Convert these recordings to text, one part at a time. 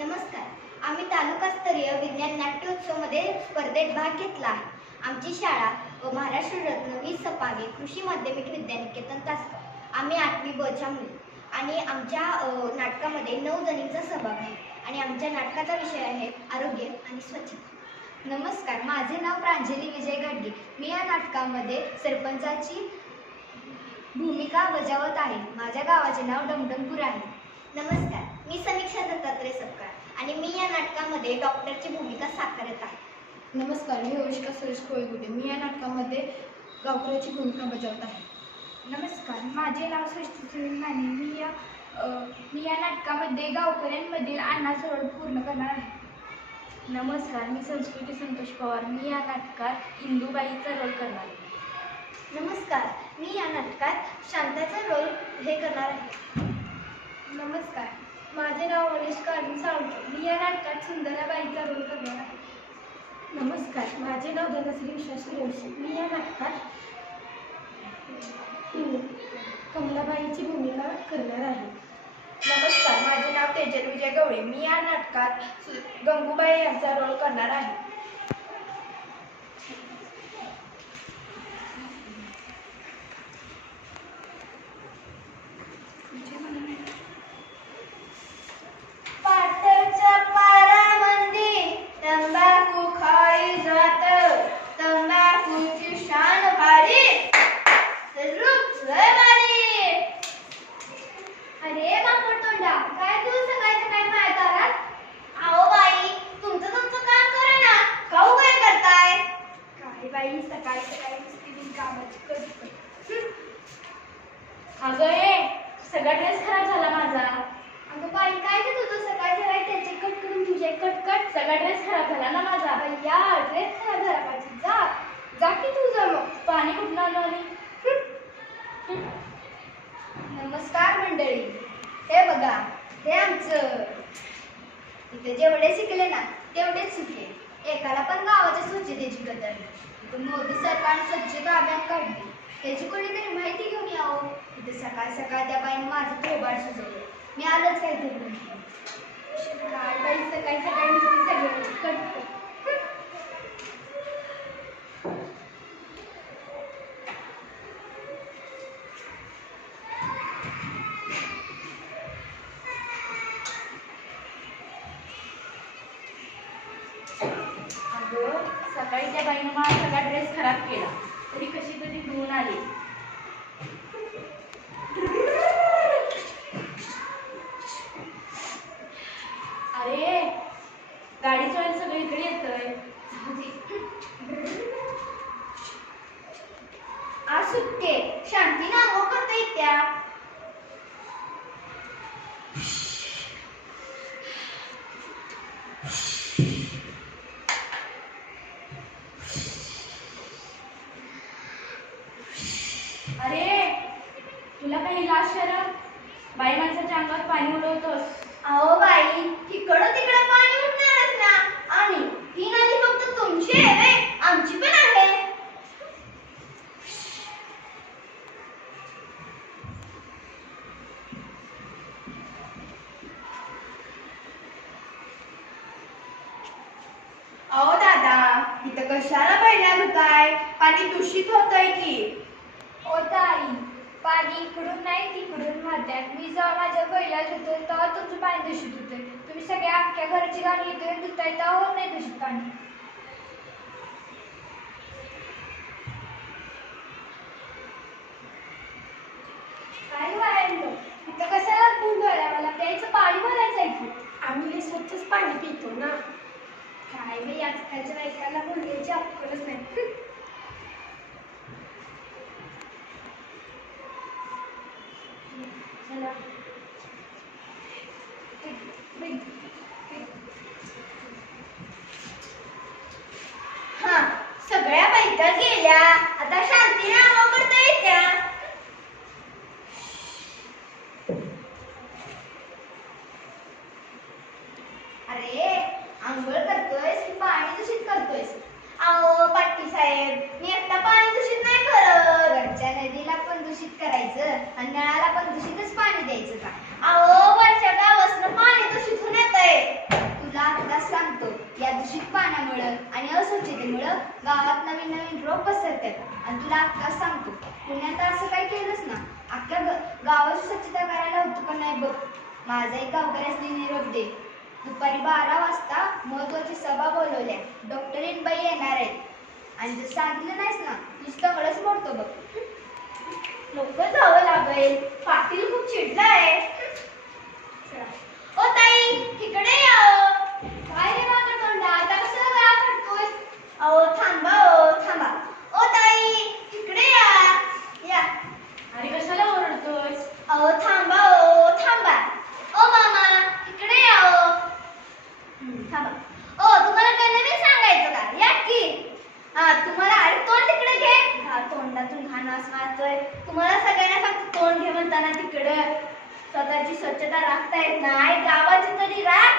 नमस्कार. आम्ही तालुकास्तरीय विज्ञान नाट्योत्सवमध्ये स्पर्धेत भाग घेतला आहे. आमची शाळा व महाराष्ट्र रत्न वी सपागे कृषी माध्यमिक विद्यानिकेतन तासगाव. आम्ही 8वी ब च्या मुली आणि आमच्या नाटकामध्ये 9 जणींचा सहभाग आहे आणि आमच्या नाटकाचा विषय आहे आरोग्य आणि स्वच्छता. नमस्कार, माझे नाव प्रांजली विजय गाडगे. मी या नाटकामध्ये सरपंचाची भूमिका बजावत आहे. माझ्या गावाचे नाव डमडमपूर आहे. नमस्कार, मी समीक्षा दत्तात्रय सपकाळ आणि मी या नाटकामध्ये डॉक्टरची भूमिका साकारत आहे. नमस्कार, मी योशिका सुरेश कोळीगुडे. मी या नाटकामध्ये गावकऱ्याची भूमिका बजावत आहे. नमस्कार, माझे नाव सृष्टी सुनील माने. मी या नाटकामध्ये गावकऱ्यांमधील अन्नाचा रोल पूर्ण करणार आहे. नमस्कार, मी संस्कृती संतोष पवार. मी या नाटकात इंदूबाईचा रोल करणार आहे. नमस्कार, मी या नाटकात शांताचा रोल करणार आहे. नमस्कार, माझे नाव मनीष कार्तिक साळुंखे. मी या नाटकात सुंदराबाईचा रोल करणार आहे. नमस्कार, माझे नाव धनश्री विश्वास सूर्यवंशी. मी या नाटकात कमलाबाईची भूमिका करणार आहे. नमस्कार, माझे नाव तेजल विजय गवळे. मी या नाटकात गंगूबाई यांचा रोल करणार आहे. पाटच्या पारामध्ये तंबाखू खाई जात, तंबाखूची शान भारी, रूप लय भारी. अरे बापड तोंडा, काय तू सकाळच्या काय माझ्या दारात? आओ बाई, तुमचं काम करा ना, काहू काय करताय? काय बाई, सकाळी सकाळी नुसती कामाची कधी. अगं सगळा ड्रेस खराब झाला माझा. अगं बाई, काय ते तुझं सकाळच्या वेळी त्याचे कट करून तुझे कटकट. सगळा ड्रेस खराब झाला ना माझा. या ड्रेस खराब झाला पाहिजे. जा की तुझं मग. पाणी कुठून आणलं आणि नमस्कार मंडळी, हे बघा, हे आमचं. इथे जेवढे शिकले ना तेवढेच सुटले. एकाला पण गावाच्या स्वच्छतेची कदर नाही. इथं मोदी सरकारने स्वच्छता अभियान काढले, त्याची कोणीतरी माहिती घेऊन यावं. इथे सकाळ सकाळ त्या बाईने माझं थोबाड सुचवलं. मी आलंच काहीतरी म्हटलं. काय बाई, सकाळी सकाळी नुसती सगळ्यांची कटकट. अगं सकाळी त्या बाईनं माझा सगळा ड्रेस खराब केला, तरी कशी तरी धुवून आली. अरे गाडीचं ऑइल सगळं इकडे येतंय. आज सुट्टे, शांतीनं आंघोळ करता येत्या. अरे तुला काही लाज शरम? बाई माणसाच्या अंगावर पाणी उडवतोस. अहो बाई, इकडं तिकडं पाणी उठणारच ना. आणि ही नदी फक्त तुमची आहे व्हय? आमची पण आहे. अहो दादा, इथं कशाला बैला धुताय? पाणी दूषित होतंय की. ओ ताई, पाणी इकडून नाही तिकडून मारतात. मी जेव्हा माझ्या बैला धुतोय तेव्हा तुमचं पाणी दूषित होतंय. तुम्ही सगळ्या अख्ख्या घराची गाणी येतोय धुताय तेव्हा होत नाही दूषित पाणी. काय व्हायला? इथं कशाला धुऊन धुवायला? मला प्यायचं पाणी भरायचं आहे की. आम्ही स्वच्छच पाणी पितो ना. काय बाई, आजकालच्या बायकांना बोलण्याची अक्कलच नाही. हा, सगळ्या बायका गेल्या, आता शांतीने आंघोळ करता येत्या. अरे आंघोळ करतोयस की पाणी दूषित करतोयस? अहो पाटील साहेब, मी एकटा पाणी दूषित नाही करत. घरच्या नदीला पण दूषित करायचं आणि नळाला पण दूषितच पाणी द्यायचं का? अहो वरच्या गावासनं पाणी दूषित होऊन येतंय. घाणीमुळं आणि अस्वच्छतेमुळं गावात नवीन नवीन रोग पसरतात. आणि तुला आत्ताच सांगतो, पुण्यात असं काही केलंच ना, अख्ख्या गावाची स्वच्छता करायला होतं का नाही बघ. माझा एक गावकऱ्यासनी निरोप दे. दुपारी 12 वाजता महत्वाची सभा बोलवल्या. डॉक्टरीन बाई येणार आहेत. आणि जर सांगितलं नाहीस ना, तुझं तंगडच मोडतो बघ. लवकर जावं लागेल. पाटील खूप चिडलाय. ओ ताई, इकडे या. काय रे माझा तोंडा, आता कशाला गळा फाटतोय? अहो थांबा, ओ थांबा. ओ ताई, इकडे या. या. अरे कशाला ओरडतोय? अहो थांबा, ओ थांबा. ओ मामा, इकडे या ओ. थांबा. ओ तुम्हाला काही नवीन सांगायचं का? या की. हा तुम्हाला, अरे तोंड तिकडे घे. हा तोंडातून घाण वास मारतोय. तुम्हाला सगळ्यांना फक्त तोंड घे म्हणताना तिकडं. स्वतःची स्वच्छता राखता येत नाही, गावाची तरी राख.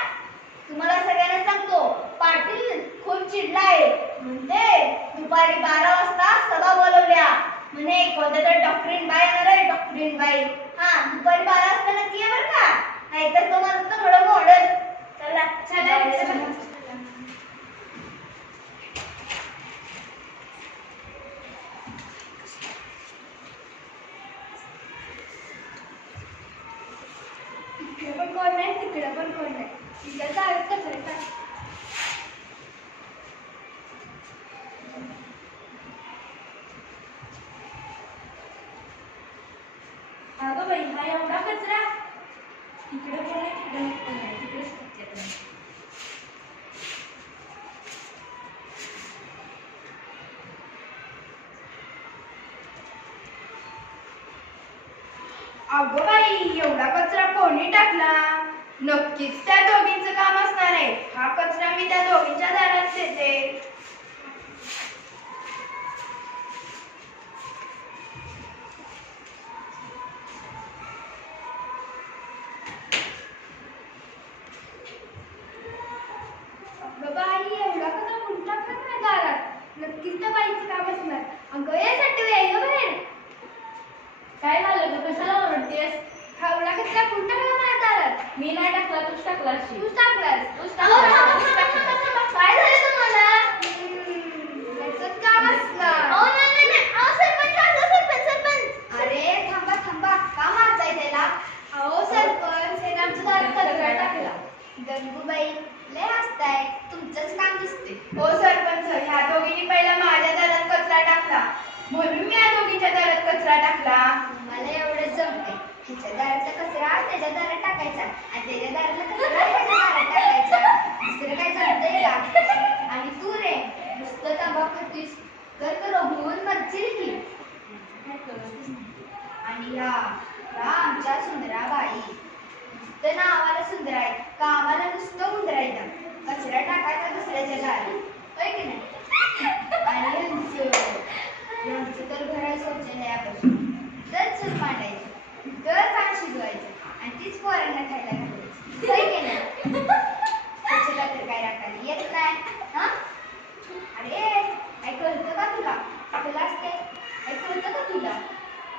तुम्हाला सगळ्यांना सांगतो, पाटील खूप चिडलाय. म्हणते दुपारी 12 वाजता सभा बोलवल्या. म्हणे कोणत्या तर डॉक्टरीन बाई येणार आहे, डॉक्टरीन बाई. हा दुपारी 12 वाजता नक्की ये बरं का, नाहीतर तुम्हाला तंगडं मोडल. चला चला. इकडे पण कोण नाही, तिकडे पण कोण नाही. तिकडे चालत कचरे टाक. अगं बाई, हा एवढा कचरा. इकडे कोण नाही, तिकडे कोण नाही. तिकडेच कचरा. अगं बाई, एवढा कचरा कोणी टाकला? नक्कीच त्या दोघींचं काम असणार आहे. हा कचरा मी त्या दोघींच्या दारात देते. अगं बाई, एवढा कचरा कोणी टाकला माझ्या दारात? नक्कीच त्या बाईचं काम असणार. अगं यासाठी वेळ बाहेर. काय झालं ग, कशाला ओरडतेस? हा एवढा कचरा कोणी टाकला माझ्या दारात? मी नाही टाकला, तूच टाकला. तूच टाकलास. काय झालं तुम्हाला? याचंच काम असणार. सरपंच. अरे थांबा थांबा, का मारताय त्याला? अहो सरपंच, हे आमच्या दारात कचरा टाकला. गंगूबाई लय हसताय, तुमचंच काम दिसते. हो सरपंच, ह्या दोघींनी पहिला माझ्या दारात कचरा टाकला, म्हणून मी या दोघींच्या दारात कचरा टाकला. मला एवढंच जमते. ह्याच्या दारातला कचरा त्याच्या दारात टाकायचा आणि त्याच्या दारातला कचरा ह्याच्या दारात टाकायचा. दुसरं काय जमतंय का? आणि तू रे नुसतं तंबाखू खातीस, कर होऊन मरशील की. आणि ह्या आमच्या सुंदराबाई नुसतं नावाला सुंदर आहे, कामाला नुसतं उंदरायचं. कचरा टाकायचा दुसऱ्याच्या दारात, होय की नाही? आणि यांचं तर घर आहे शौचालयापासून. तर चूल मांडायचं, तर चांग शिजवायचं आणि तीच पोरांना खायला घालायची, होय की नाही? स्वच्छता तर काय राखायला येत नाही. हा अरे काय कळतं का तुला? क्लास काय कळतं का तुला?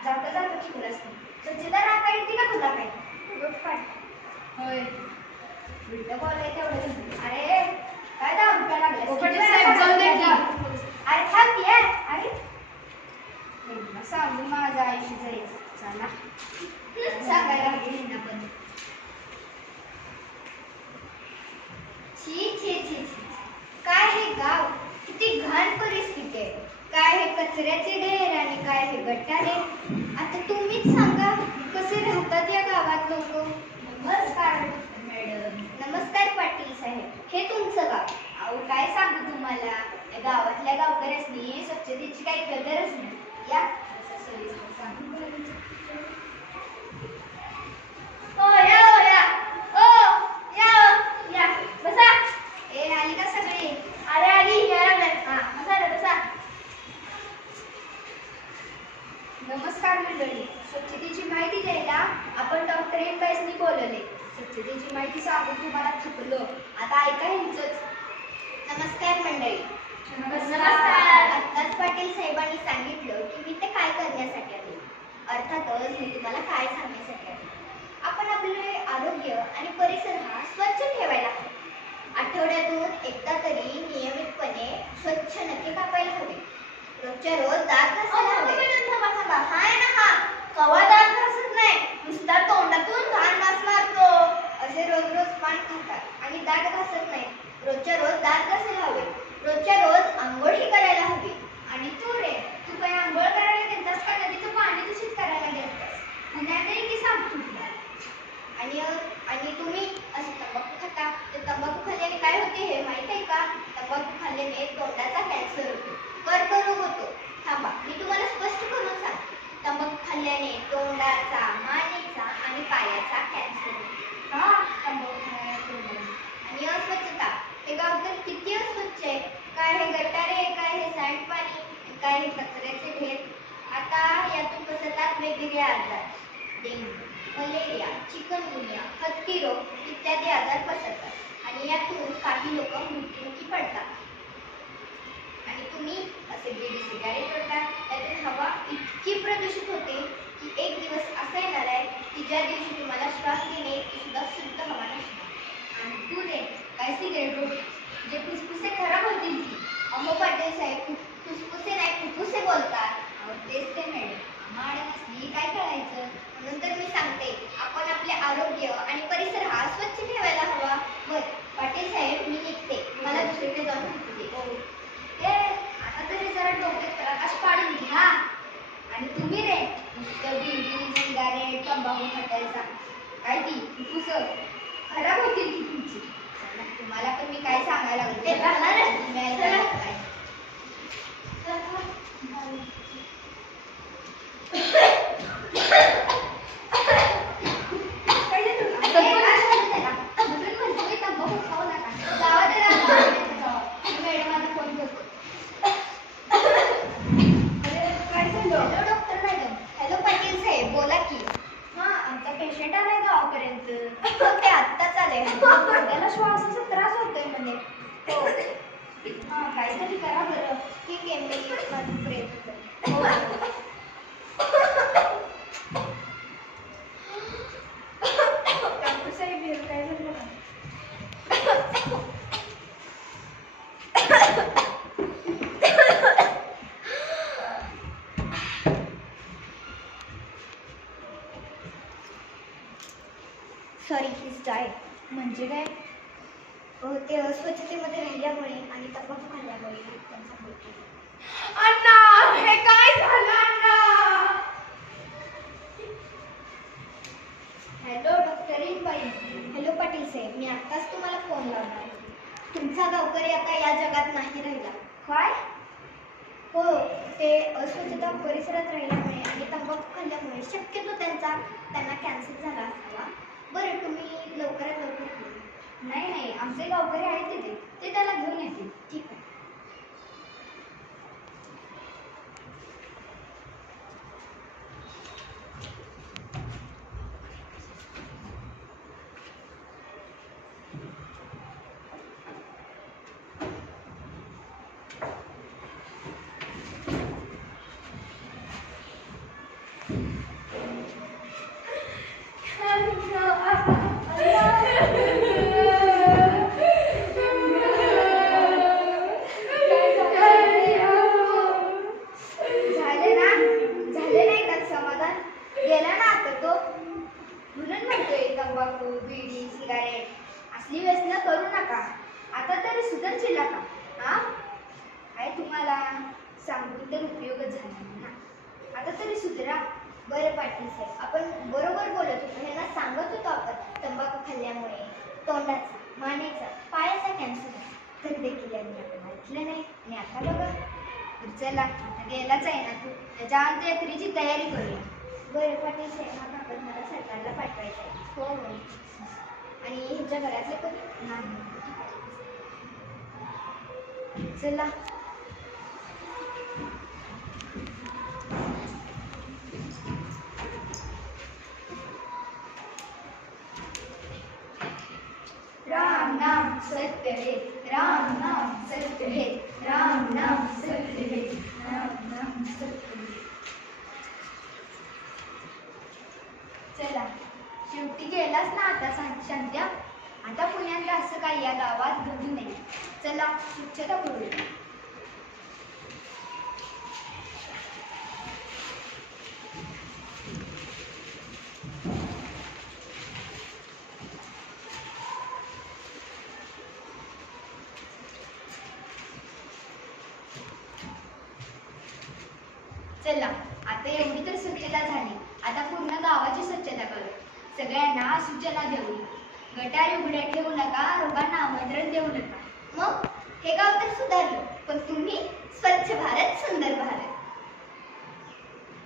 जाता जाता क्लास स्वच्छता राखायला येते का तुला? काय होय उलट बोलायचं एवढं. अरे काय दारू प्या लागलाय? साहेब, जाऊ दे की. अरे थांब की. अरे सांगू माझं आयुष्य जायचं. चला सांगायला लागेल ना पण. छी छी छी छी, काय हे गाव, किती घाण परिस्थिती आहे. काय हे कचऱ्याचे ढेर आणि काय हे गटारे. आता तुम्हीच सांगा, कसे राहतात या गावात लोक. नमस्कार मॅडम. नमस्कार पाटील साहेब. हे तुमचं गाव. अहो काय सांगू तुम्हाला, या गावातल्या गावकऱ्यांनी स्वच्छतेची काही कदरच नाही. या सविस्तर सांगू. या बसा. ए आली का सगळी? अरे आली, या लागल्यात. हा बसा बसा. नमस्कार मंडळी. स्वच्छतेची माहिती द्यायला आपण डॉक्टर एम्बाईसनी बोलवले. स्वच्छतेची माहिती सांगून तुम्हाला थकलो. आता ऐका ह्यांचंच. नमस्कार मंडळी. नमस्कार. आत्ताच पाटील साहेबांनी सांगितलं की मी ते काय करण्यासाठी आले. अर्थातच मी तुम्हाला काय सांगण्यासाठी आले. आपण आपले आरोग्य आणि परिसर हा स्वच्छ ठेवायला हवा. आठवड्यातून एकदा तरी नियमितपणे स्वच्छ नखे कापायला हवे. रोजच्या रोज दात घासायला हवे. थांबा हाय ना हा कवा दात घासत नाही नुसता तोंडातून घाण वास मारतो. असे रोज रोज पान खातात आणि दात घासत नाही. रोजच्या रोज दात घासायला हवे. रोजच्या रोज आंघोळही करायला हवी. आणि तू रे, तू काय आंघोळ करायला गेलतास का नदीचं पाणी दूषित करायला गेलतास? पुण्यातही की सांगतो तुला. आणि तुम्ही असे तंबाखू खाता. तर तंबाखू खाल्ल्याने काय होते हे माहित आहे का? तंबाखू खाल्ल्याने तोंडाचा कॅन्सर होतो, कर्करोग होतो. थांबा, मी तुम्हाला स्पष्ट करून सांगते. तंबाखू खाल्ल्याने तोंडाचा, मानेचा आणि पायाचा कॅन्सर होतो. का तंबाखू खायला तोंडाला? आणि अस्वच्छता. हे गाव तर किती अस्वच्छ आहे. काय हे गटारे, काय हे सांडपाणी, काय हे कचऱ्याचे ढेर. आता यातून पसरतात वेगवेगळे आजार. डेंग्यू, मलेरिया, चिकनगुनिया, हत्ती रोग इत्यादी आजार पसरतात आणि यातून काही लोक मृत्युमुखी पडतात. आणि तुम्ही असे बीडी सिगारेट ओढता. त्यातून हवा इतकी प्रदूषित होते की एक दिवस असा येणार आहे की ज्या दिवशी तुम्हाला श्वास घेणे सुद्धा शुद्ध हवा नसणार. आणि तू रे, काय सिगारेट रोड जे फुसफुसे खराब होतील की? अहो पाटील साहेब, फुसफुसे नाही फुफ्फुसे बोलतात. अहो तेच ते मॅडम, आम्हाला नसली काय करायचं? म्हणून तर मी सांगते, आपण आपले आरोग्य आणि परिसर हा स्वच्छ ठेवायला हवा. बरं पाटील साहेब, मी निघते. मला दुसरीकडे जाऊन भेटू दे. ए, आता तरी जरा डोक्यात प्रकाश पाडून घ्या. आणि तुम्ही रे, नुसतं बिडी सिगारेट तंबाखू खातायचा काय ती फुफ्फुसं खराब होतील की तुमची. तुम्हाला पण मी काय सांगायला लागले ते करणार आहे. तुम्ही ऐकायला काय? तंबाखू खाऊ नका. जावा दे ना, मॅडमांना फोन करतो. काय झालं? Hello doctor madam. Hello Patil saheb, बोला की. हा, आमचा पेशंट आलाय गावापर्यंत. हो, ते आत्ताच आले. त्याला श्वासाचा त्रास होतोय म्हणे. हो हा, काहीतरी करा बरं. ठीक आहे, मी माझा प्रयत्न करते. हो. डॉक्टर साहेब, हे काय झालं? सॉरी, प्लीज डाय. म्हणजे काय? ते अस्वच्छतेमध्ये राहिल्यामुळे आणि तंबाखू खाल्ल्यामुळे त्यांचा मृत्यू झाला. अण्णा हे काय झालं अण्णा? हॅलो डॉक्टर बाई. हॅलो पाटील साहेब, मी आत्ताच तुम्हाला फोन लावणार आहे. तुमचा गावकरी आता या जगात नाही राहिला. काय? हो, ते अस्वच्छता परिसरात राहिल्यामुळे आणि तंबाखू खाल्ल्यामुळे शक्यतो त्यांना कॅन्सर झाला असावा. बरं, तुम्ही लवकरात लवकर या. नाही, आमचे गावकरी आहेत तिथे, ते त्याला घेऊन येतील. ठीक आहे. झाले नाही का समाधान? गेला ना आता तो. म्हणून म्हणतोय तंबाखू बिडी सिगारेट असली व्यसनं करू नका. आता तरी सुधरशीला का? हा, काय तुम्हाला सांगून तर उपयोगच झाला नाही ना. आता तरी सुधरा. बरं पाटील साहेब, आपण बरोबर बोलत होतो. ह्यांना सांगत होतो आपण तंबाखू खाल्ल्यामुळे तोंडाचा, मानेचा, पायाचा कॅन्सर आहे. तर देखील यांनी आपण ऐकलं नाही. आणि आता बघा. तर चला, आता गेलाच आहे ना तू, त्याच्या अंत्ययात्रेची तयारी करूया. बरं पाटील साहेब, हा कागद मला सरकारला पाठवायचा आहे. हो. आणि ह्याच्या घरातले कधी नाही. चला. राम नाम सत्य है, राम नाम सत्य है, राम नाम सत्य है, राम नाम सत्य है. चला, शेवटी गेलाच ना आता शांत्या. आता पुण्यात असं काही या गावात घडू नये. चला स्वच्छता करूया. चला आता एवढी तर स्वच्छता झाली. आता पूर्ण गावाची स्वच्छता करू. सगळ्यांना सूचना देऊ. गटारी उघड्या ठेवू नका, रोगांना आमंत्रण देऊ नका. मग हे गाव तर सुधारलं, पण तुम्ही स्वच्छ भारत सुंदर भारत